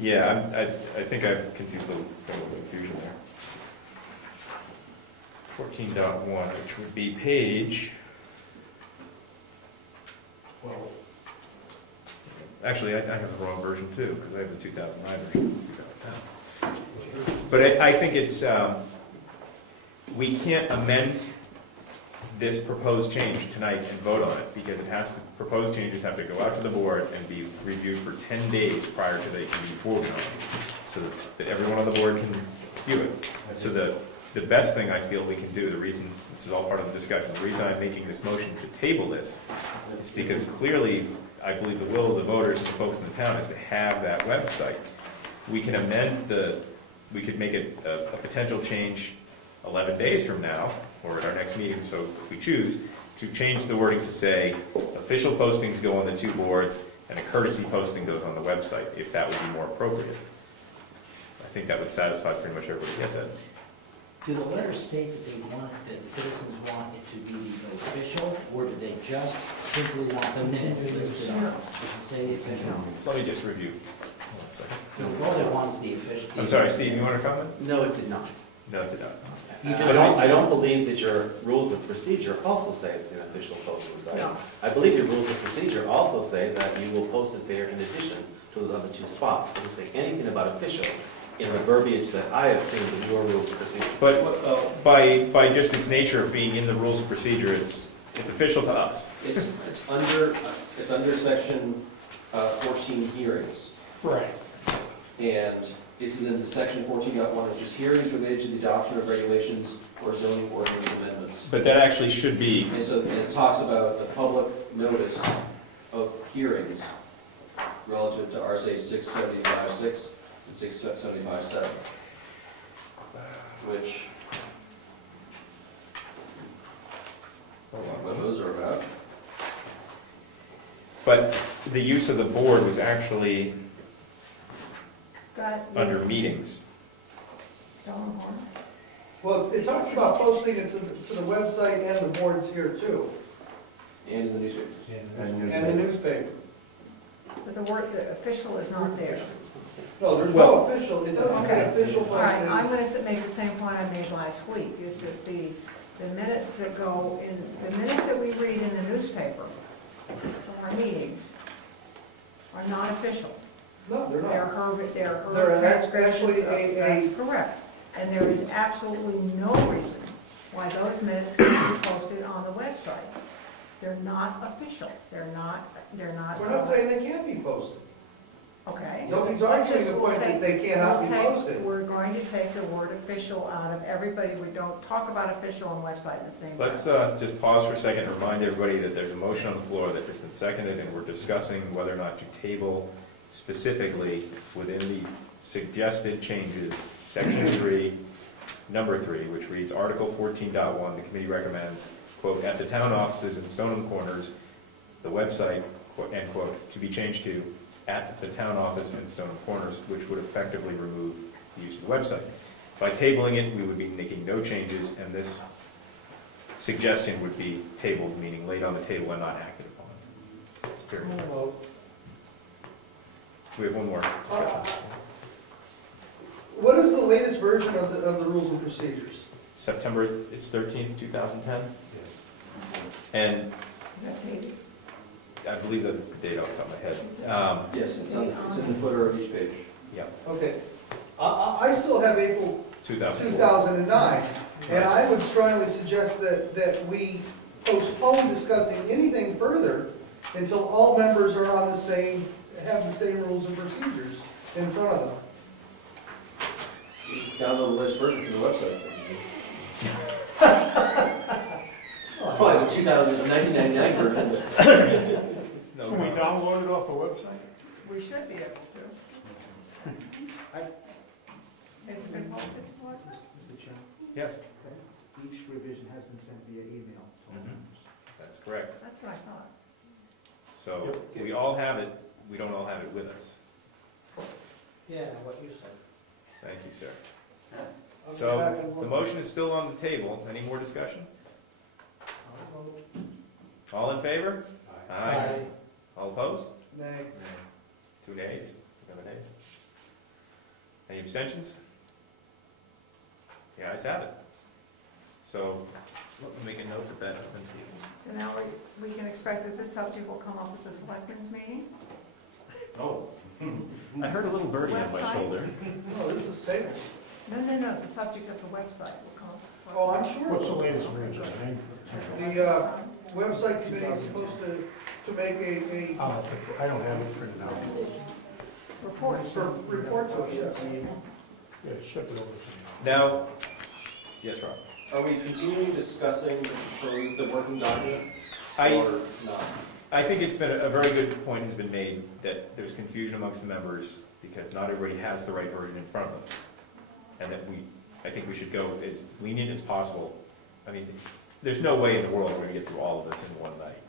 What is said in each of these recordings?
Yeah, I think I've confused a little confusion there. 14.1, which would be page. Well, actually, I have the wrong version too, because I have the 2009 version. 2010. But I think it's, we can't amend this proposed change tonight and vote on it, because it has to, proposed changes have to go out to the board and be reviewed for 10 days prior to they can be voted on, so that everyone on the board can view it. So the best thing I feel we can do, the reason, this is all part of the discussion, the reason I'm making this motion to table this is because clearly I believe the will of the voters and the folks in the town is to have that website. We can amend we could make it a potential change 11 days from now, or at our next meeting, so if we choose, to change the wording to say official postings go on the two boards and a courtesy posting goes on the website, if that would be more appropriate. I think that would satisfy pretty much everybody. Yes, Ed? Do the letters state that they want, that the citizens want it to be official, or do they just simply want the minutes listed on it? Say official. Let me just review. 1 second. All they want is the official. I'm sorry, Steve, you want to comment? No, it did not. No, it did not. I don't believe that your rules of procedure also say it's an official posting site. No. I believe your rules of procedure also say that you will post it there in addition to those other two spots. It doesn't say anything about official in the verbiage that I have seen in your rules of procedure. But by just its nature of being in the rules of procedure, it's official to us. it's under section 14 hearings. Right. And this is in section 14.1, which is hearings related to the adoption of regulations or zoning ordinance amendments. But that actually should be, And so it talks about the public notice of hearings relative to RSA 675.6 and 675.7, which, what those are about. but the use of the board was actually under meetings. Well, it talks about posting it to the website and the boards here too, And in the newspaper. and the newspaper. But the word, the official is not there. No, there's no official, it doesn't say Okay. official All right, posting. I'm going to make the same point I made last week, is that the minutes that go in, the minutes that we read in the newspaper from our meetings are not official. No, they're They're not. her They're transcriptions actually of- a- That's correct. And there is absolutely no reason why those minutes can't be posted on the website. They're not official. They're not. We're not saying they can't be posted. Okay. Nobody's Let's arguing just- the we'll point that take- they cannot be we'll take- posted. We're going to take the word official out of everybody. We don't talk about official and website in the same Let's breath. just pause for a second and remind everybody that there's a motion on the floor that has been seconded, and we're discussing whether or not to table specifically within the suggested changes, section 3, number 3, which reads Article 14.1, the committee recommends, quote, at the town offices in Stoneham Corners, the website, quote, end quote, to be changed to at the town office in Stoneham Corners, which would effectively remove the use of the website. By tabling it, we would be making no changes, and this suggestion would be tabled, meaning laid on the table and not acted upon. Period. We have one more discussion. What is the latest version of the rules and procedures? September, it's 13th, 2010? And I believe that's the date off the top of my head. Yes, it's in the footer of each page. Yeah, Okay. I still have April 2004. 2009, and I would strongly suggest that we postpone discussing anything further until all members are on the same, have the same rules and procedures in front of them. Download the latest version from the website. Oh, the 1999 version. No, Can we download it off the website? We should be able to. Has it been posted to the website? Mr. Chairman, Yes, each revision has been sent via email. that's correct. That's what I thought. So we all have it, we don't all have it with us. Yeah, what you said. Thank you, sir. I'll be So back in the one- motion is still on the table. Any more discussion? All in favor? Aye. All opposed? Nay. 2 nays? No nays? abstentions? The ayes have it. So, we'll make a note that that has been tabled. So now we can expect that this subject will come up at the selectmen's meeting? Oh. I heard a little birdie on my Website? shoulder. Oh, this is tabled. No, the subject of the website will come up at the Oh, I'm selectmen's. sure. What's the latest news, I think? The website committee is supposed to make a I don't have it printed out. Report. report to us, yes. Yeah, ship it over to me. Now, yes, Rob? Are we continuing discussing the working document I or not? think it's been a very good point has been made that there's confusion amongst the members because not everybody has the right version in front of them. And that I think we should go as lenient as possible. I mean, there's no way in the world we're going to get through all of this in one night.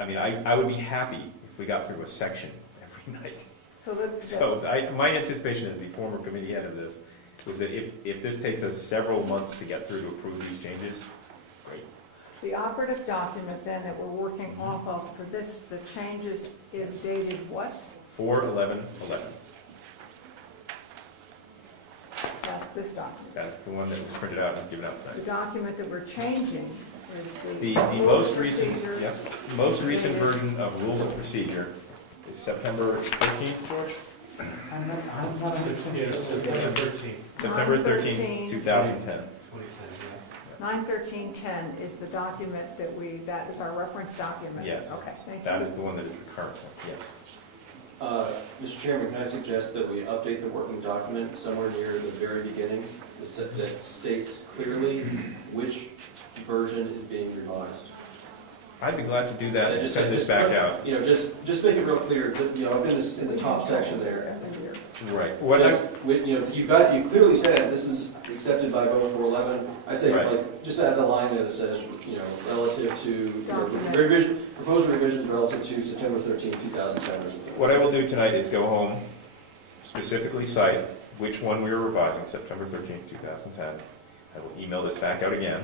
I mean, I would be happy if we got through a section every night. So my anticipation as the former committee head of this was that if this takes us several months to get through to approve these changes, great. The operative document then that we're working off of for this, the changes is dated what? 4/11/11. That's this document. That's the one that was printed out and given out The tonight. document that we're changing is The rules most and recent, procedures. yep, most recent version of rules of procedure is September 13th, George? I'm not. September 13th. September 13th, 9/13. 2010. 9/13/10 is the document that is our reference document? Yes. Okay, thank you. That is the one that is the current one, yes. Mr. Chairman, can I suggest that we update the working document somewhere near the very beginning that states clearly which version is being revised? I'd be glad to do that and Just- send this just back put- out. Just make it real clear, up in the top section there. Right. You clearly said this is accepted by vote 411. I'd say, Right. just add a line there that says, relative to, Document. proposed revisions relative to September 13, 2010 or something. What I will do tonight is go home, specifically cite which one we were revising, September 13th, 2010. I will email this back out again.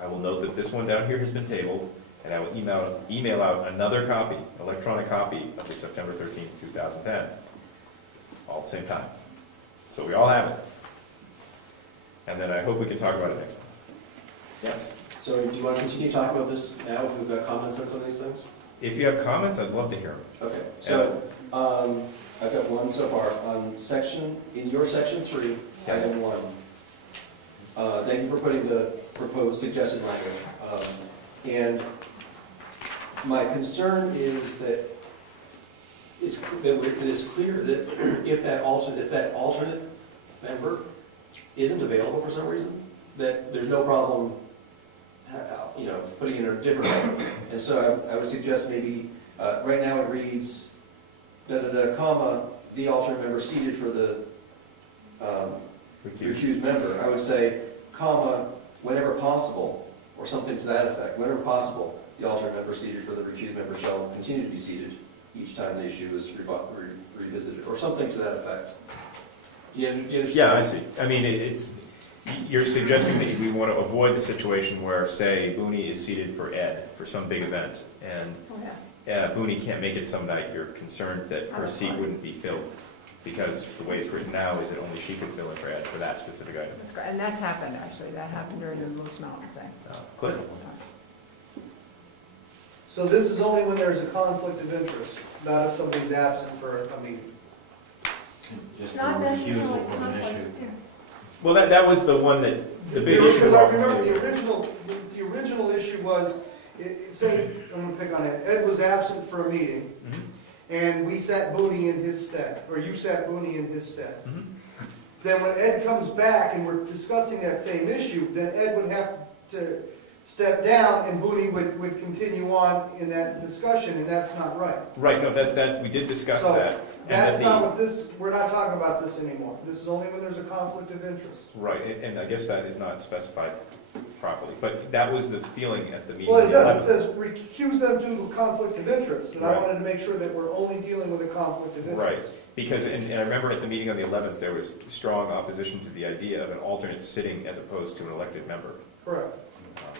I will note that this one down here has been tabled, and I will email out another copy, electronic copy of the September 13th, 2010, all at the same time. So we all have it. And then I hope we can talk about it next month. Yes. So do you want to continue talking about this now if we've got comments on some of these things? If you have comments, I'd love to hear them. Okay, so I've got one so far. In your section 3, item 1. Thank you for putting the proposed suggested language. And my concern is that it is clear that if that alternate member isn't available for some reason, that there's no problem, putting in a different member. And so I would suggest maybe, right now it reads, comma, the alternate member seated for the recused member. I would say, comma, whenever possible, or something to that effect. Whenever possible, the alternate member seated for the recused member shall continue to be seated each time the issue is revisited, or something to that effect. You understand? Yeah, I see. I mean, you're suggesting that we want to avoid the situation where, say, Booney is seated for Ed for some big event, and Booney can't make it some night. You're concerned that her seat wouldn't be filled, because the way it's written now is that only she could fill in for Ed for that specific item. That's great, and that's happened, actually. That happened during the Moose Mountain thing. Cliff? So this is only when there's a conflict of interest, not if somebody's absent for a meeting. Just Not for necessarily refusal from an conflict. issue. Well, that was the one that, the big issue. Because I remember the original issue was, say, I'm gonna pick on Ed. Ed was absent for a meeting, Mhm. and we sat Booney in his stead, or you sat Booney in his stead. Mhm. Then when Ed comes back and we're discussing that same issue, then Ed would have to step down and Booney would continue on in that discussion, and that's not right. Right, no, we did discuss So, that. That's And not what this, we're not talking about this anymore. This is only when there's a conflict of interest. Right, and I guess that is not specified properly, but that was the feeling at the meeting. Well, it on the does, it 11th. says recuse them due to conflict of interest, and I Right. wanted to make sure that we're only dealing with a conflict of Right, interest. because, and I remember at the meeting on the 11th, there was strong opposition to the idea of an alternate sitting as opposed to an elected member. Correct.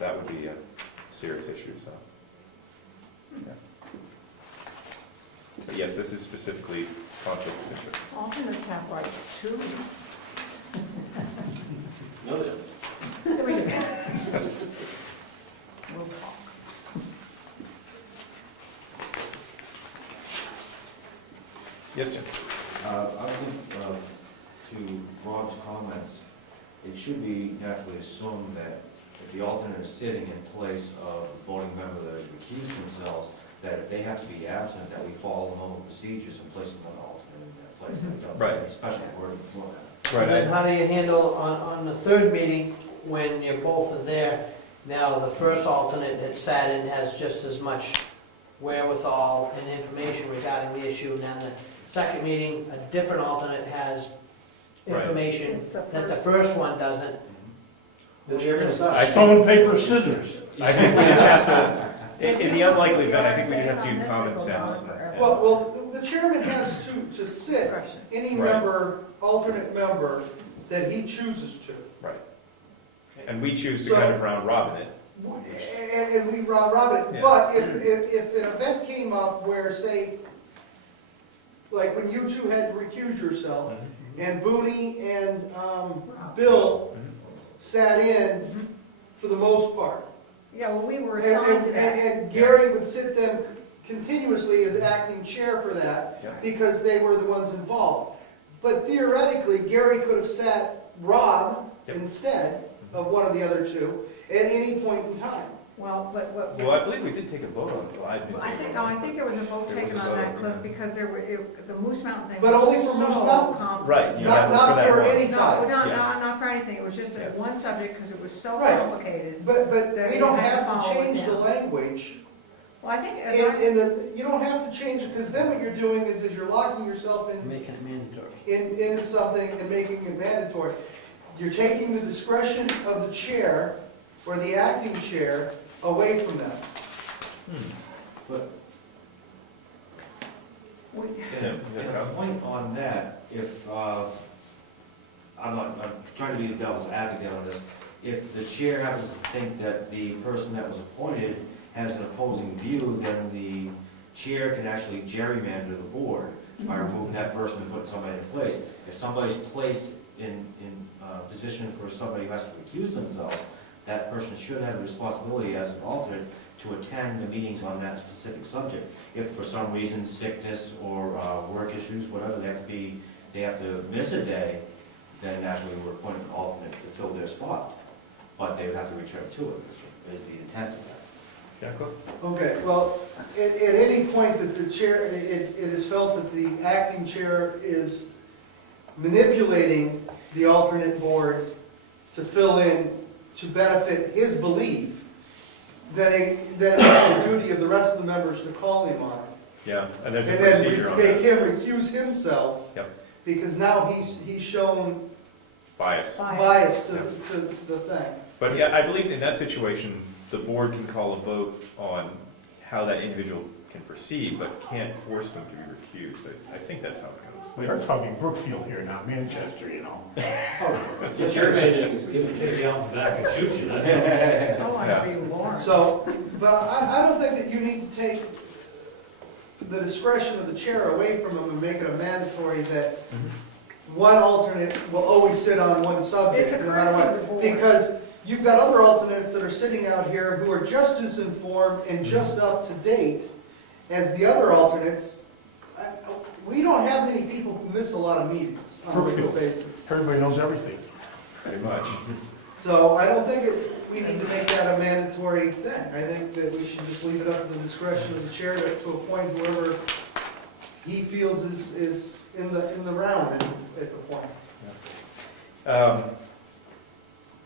That would be a serious issue, so. Yeah. But yes, this is specifically conflict of interest. Alternates have rights too. No, they don't. We'll talk. Yes, Jim? I think, to Rob's comments, it should be naturally assumed that if the alternate is sitting in place of the voting member that has recused themselves, that if they have to be absent, that we follow normal procedures and place another alternate in their place. That we don't Right. have any special wording for that. Right. And then how do you handle on the third meeting, when you're both are there, now the first alternate that sat in has just as much wherewithal and information regarding the issue, and then the second meeting, a different alternate has Right. information It's the that the first- first one doesn't. The chair can decide. Stone, paper, scissors. I think we just have to, in the unlikely event, I think we just have to use common sense. Well, the chairman has to sit Discretion. any Right. member, alternate member, that he chooses to. Right. And we choose to kind of round robin it. And we round robin it. Yeah. But if an event came up where, say, like when you two had to recuse yourself, and Booney and Bill sat in for the most part. Yeah, well, we were And, assigned to that. and Gary would sit them continuously as acting chair for that, Yeah. because they were the ones involved. But theoretically, Gary could have sat Rob Yep. instead of one of the other two at any point in time. Well, but what. Well, I believe we did take a vote on it. Well, I didn't I take a think, vote. no, I think there was a vote There was taken a on that, vote, Cliff, yeah. because there were, the Moose Mountain thing. But was only for Moose so Mountain. complicated. Right, you Not, have it for not that for one. any No, time. not, Yes. not for anything, it was just Yes. a one subject, because it was so Right. complicated. But That we you don't had to have to follow it change the down. language. Well, I think, as I- You don't have to change it, because then what you're doing is you're locking yourself in Making it mandatory. into something and making it mandatory. You're taking the discretion of the chair or the acting chair away from them. But we, And a point on that, if, I'm trying to be the devil's advocate on this. If the chair happens to think that the person that was appointed has an opposing view, then the chair can actually gerrymander the board by removing that person and putting somebody in place. If somebody's placed in position for somebody who has to recuse themselves, that person should have a responsibility as an alternate to attend the meetings on that specific subject. If for some reason, sickness or work issues, whatever, they have to miss a day, then naturally we're appointing an alternate to fill their spot. But they would have to return to it, is the intent of that. Yeah, Cliff? Okay, well, at any point that the chair, it is felt that the acting chair is manipulating the alternate board to fill in, to benefit his belief, then it's the duty of the rest of the members to call him on it. Yeah, and there's a And then procedure on make that. him recuse himself. Yep. Because now he's shown Bias. bias to the thing. But yeah, I believe in that situation, the board can call a vote on how that individual can proceed, but can't force them to be recused. I think that's how it goes. We are talking Brookfield here, not Manchester, you know. Just your meetings. Take you out the back and shoot you, that's oh, Yeah. I'd be Lawrence. So, but I don't think that you need to take the discretion of the chair away from them and make it a mandatory that one alternate will always sit on one subject, It's a no matter courtesy what. of the board. Because you've got other alternates that are sitting out here who are just as informed and just up to date as the other alternates. We don't have many people who miss a lot of meetings on a regular basis. Everybody knows everything. Pretty much. So I don't think we need to make that a mandatory thing. I think that we should just leave it up to the discretion of the chair to appoint whoever he feels is in the round at the point.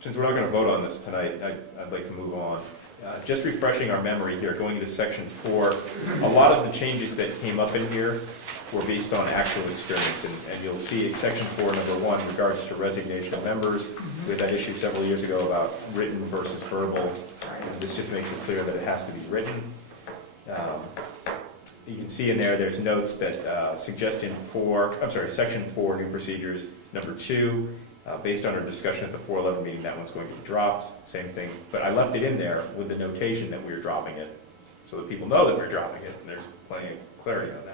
Since we're not going to vote on this tonight, I'd like to move on. Just refreshing our memory here, going into section 4, a lot of the changes that came up in here were based on actual experience, and you'll see in section 4, number 1, regards to resignation of members. We had that issue several years ago about written versus verbal. And this just makes it clear that it has to be written. You can see in there's notes that section 4, new procedures, number 2, based on our discussion at the 411 meeting, that one's going to be dropped, same thing. But I left it in there with the notation that we were dropping it, so that people know that we're dropping it, and there's plenty of clarity on that.